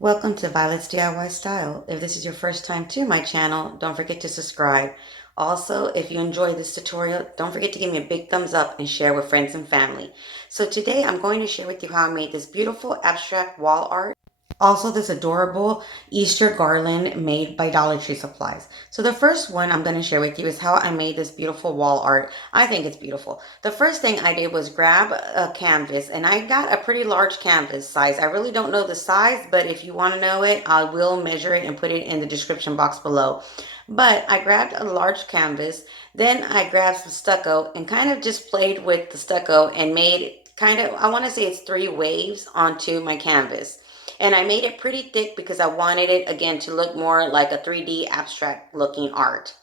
Welcome to Violet's DIY Style. If this is your first time to my channel, don't forget to subscribe. Also, if you enjoy this tutorial, don't forget to give me a big thumbs up and share with friends and family. So today I'm going to share with you how I made this beautiful abstract wall art. Also, this adorable Easter garland made by Dollar Tree supplies. So the first one I'm going to share with you is how I made this beautiful wall art. I think it's beautiful. The first thing I did was grab a canvas, and I got a pretty large canvas size. I really don't know the size, but if you want to know it, I will measure it and put it in the description box below. But I grabbed a large canvas, then I grabbed some stucco and kind of just played with the stucco and made kind of, I want to say it's 3 waves onto my canvas. And I made it pretty thick because I wanted it, again, to look more like a 3D abstract looking art.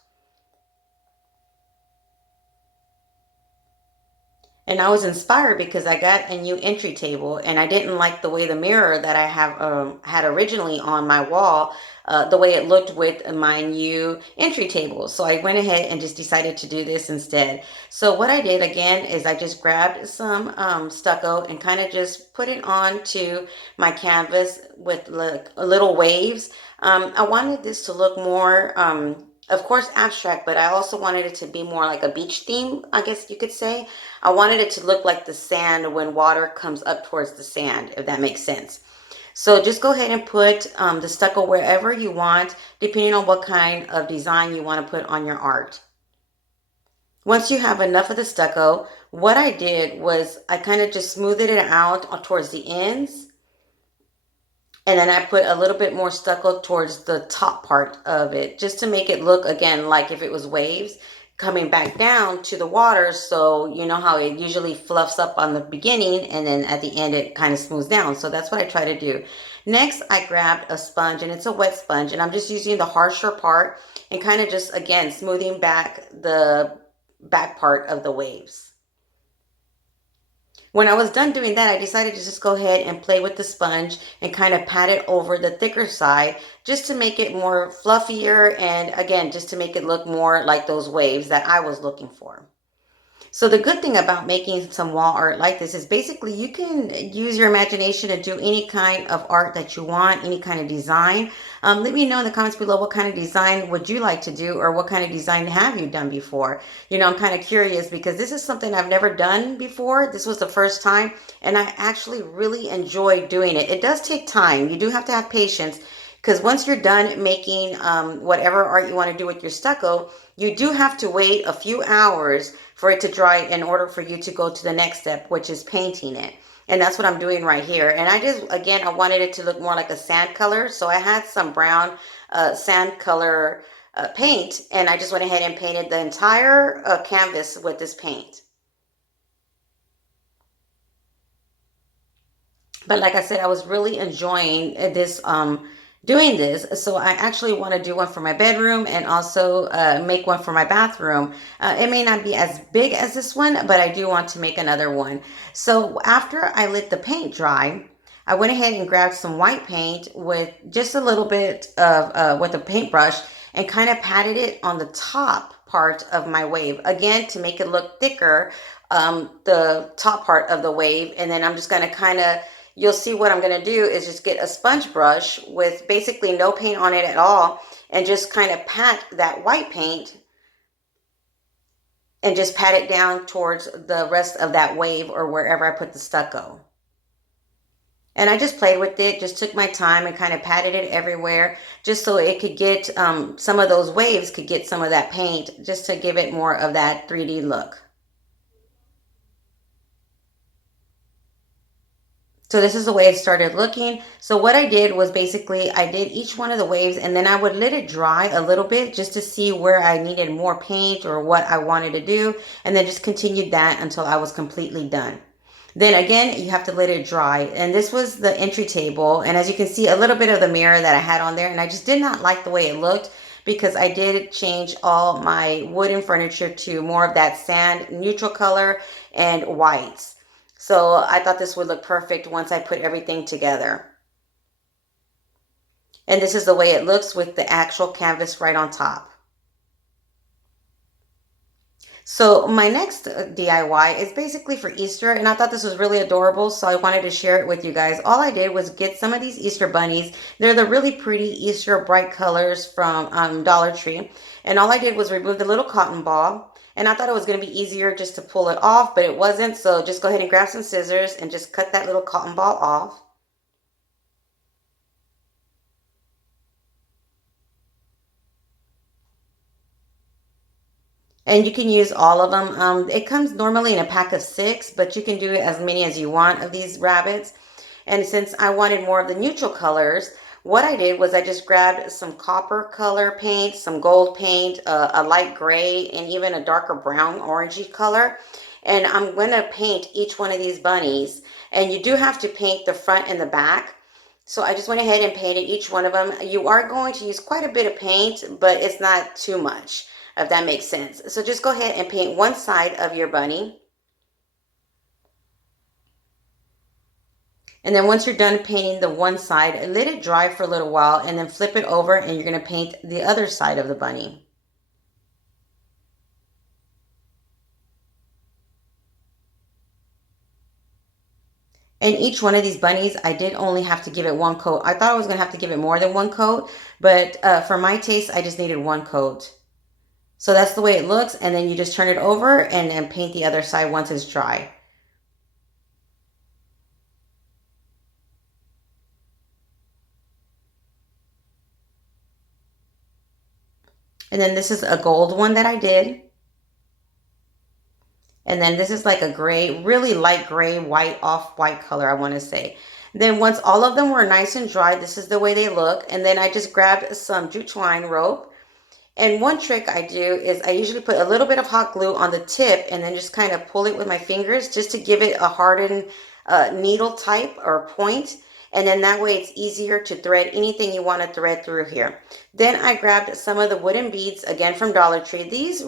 And I was inspired because I got a new entry table and I didn't like the way the mirror that I have had originally on my wall, the way it looked with my new entry table. So I went ahead and just decided to do this instead. So what I did again is I just grabbed some stucco and kind of just put it onto my canvas with little waves. I wanted this to look more of course abstract, but I also wanted it to be more like a beach theme, I guess you could say. I wanted it to look like the sand when water comes up towards the sand, if that makes sense. So just go ahead and put the stucco wherever you want, depending on what kind of design you want to put on your art. Once you have enough of the stucco, what I did was I kind of just smoothed it out towards the ends. And then I put a little bit more stucco towards the top part of it, just to make it look, again, like if it was waves coming back down to the water. So you know how it usually fluffs up on the beginning and then at the end it kind of smooths down. So that's what I try to do. Next, I grabbed a sponge, and it's a wet sponge, and I'm just using the harsher part and kind of just, again, smoothing back the back part of the waves. When I was done doing that, I decided to just go ahead and play with the sponge and kind of pat it over the thicker side just to make it more fluffier, and again, just to make it look more like those waves that I was looking for. So the good thing about making some wall art like this is basically you can use your imagination to do any kind of art that you want, any kind of design. Let me know in the comments below what kind of design would you like to do, or what kind of design have you done before. You know, I'm kind of curious because this is something I've never done before. This was the first time, and I actually really enjoyed doing it. It does take time. You do have to have patience, because once you're done making whatever art you want to do with your stucco, you do have to wait a few hours for it to dry in order for you to go to the next step, which is painting it. And that's what I'm doing right here. And I just, again, I wanted it to look more like a sand color. So I had some brown sand color paint, and I just went ahead and painted the entire canvas with this paint. But like I said, I was really enjoying this doing this. So I actually want to do one for my bedroom and also make one for my bathroom. It may not be as big as this one, but I do want to make another one. So after I let the paint dry, I went ahead and grabbed some white paint with just a little bit of with a paintbrush and kind of patted it on the top part of my wave, again to make it look thicker, the top part of the wave. And then I'm just going to kind of, you'll see what I'm going to do is just get a sponge brush with basically no paint on it at all, and just kind of pat that white paint and just pat it down towards the rest of that wave or wherever I put the stucco. And I just played with it, just took my time and kind of patted it everywhere just so it could get some of those waves could get some of that paint, just to give it more of that 3D look. So this is the way it started looking. So what I did was basically I did each one of the waves, and then I would let it dry a little bit just to see where I needed more paint or what I wanted to do, and then just continued that until I was completely done. Then again, you have to let it dry. And this was the entry table, and as you can see, a little bit of the mirror that I had on there, and I just did not like the way it looked because I did change all my wooden furniture to more of that sand neutral color and whites. So I thought this would look perfect once I put everything together. And this is the way it looks with the actual canvas right on top. So my next DIY is basically for Easter, and I thought this was really adorable, so I wanted to share it with you guys. All I did was get some of these Easter bunnies. They're the really pretty Easter bright colors from Dollar Tree, and all I did was remove the little cotton ball. And I thought it was going to be easier just to pull it off, but it wasn't. So just go ahead and grab some scissors and just cut that little cotton ball off. And you can use all of them. It comes normally in a pack of 6, but you can do as many as you want of these rabbits. And since I wanted more of the neutral colors, what I did was I just grabbed some copper color paint, some gold paint, a light gray, and even a darker brown orangey color. And I'm going to paint each one of these bunnies. And you do have to paint the front and the back. So I just went ahead and painted each one of them. You are going to use quite a bit of paint, but it's not too much, if that makes sense. So just go ahead and paint one side of your bunny. And then once you're done painting the one side, let it dry for a little while and then flip it over and you're going to paint the other side of the bunny. And each one of these bunnies, I did only have to give it one coat. I thought I was going to have to give it more than one coat, but for my taste, I just needed one coat. So that's the way it looks. And then you just turn it over and then paint the other side once it's dry. And then this is a gold one that I did. And then this is like a gray, really light gray, white, off-white color, I want to say. Then once all of them were nice and dry, this is the way they look. And then I just grabbed some jute twine rope. And one trick I do is I usually put a little bit of hot glue on the tip and then just kind of pull it with my fingers just to give it a hardened needle type or point. And then that way it's easier to thread anything you want to thread through here. Then I grabbed some of the wooden beads, again from Dollar Tree. These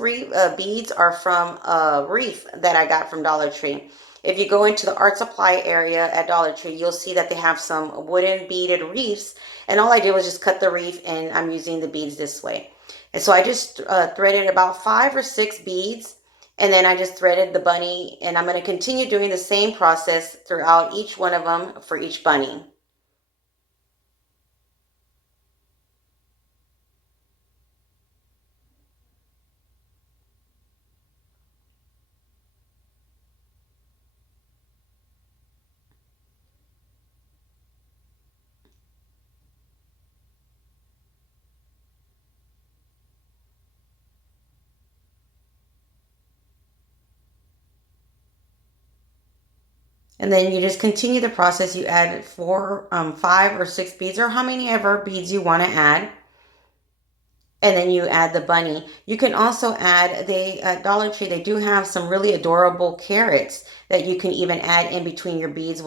beads are from a wreath that I got from Dollar Tree. If you go into the art supply area at Dollar Tree, you'll see that they have some wooden beaded wreaths. And all I did was just cut the wreath and I'm using the beads this way. And so I just threaded about 5 or 6 beads and then I just threaded the bunny and I'm going to continue doing the same process throughout each one of them for each bunny. And then you just continue the process. You add 5 or 6 beads or how many ever beads you want to add. And then you add the bunny. You can also add, they at Dollar Tree, they do have some really adorable carrots that you can even add in between your beads.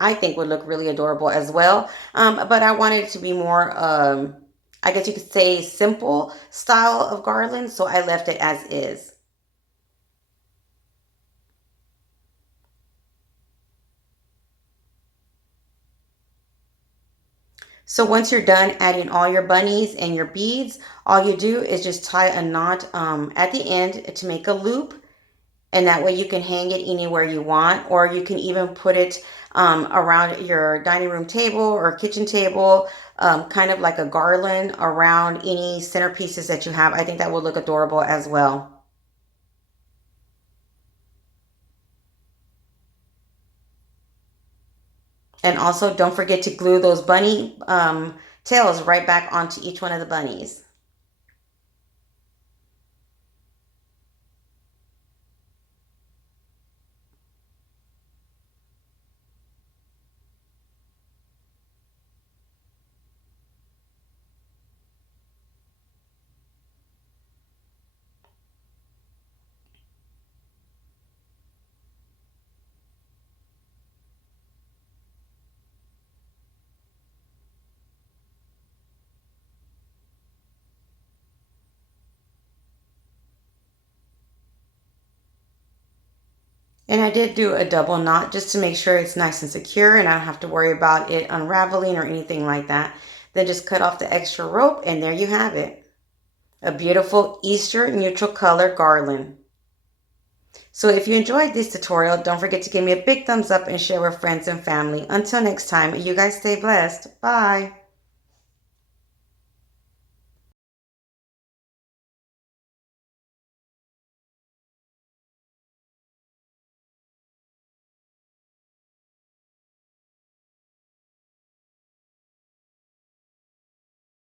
I think would look really adorable as well. But I wanted it to be more, I guess you could say simple style of garland. So I left it as is. So once you're done adding all your bunnies and your beads, all you do is just tie a knot at the end to make a loop. And that way you can hang it anywhere you want, or you can even put it around your dining room table or kitchen table, kind of like a garland around any centerpieces that you have. I think that will look adorable as well. And also don't forget to glue those bunny tails right back onto each one of the bunnies. And I did do a double knot just to make sure it's nice and secure and I don't have to worry about it unraveling or anything like that. Then just cut off the extra rope and there you have it. A beautiful Easter neutral color garland. So if you enjoyed this tutorial, don't forget to give me a big thumbs up and share with friends and family. Until next time, you guys stay blessed. Bye.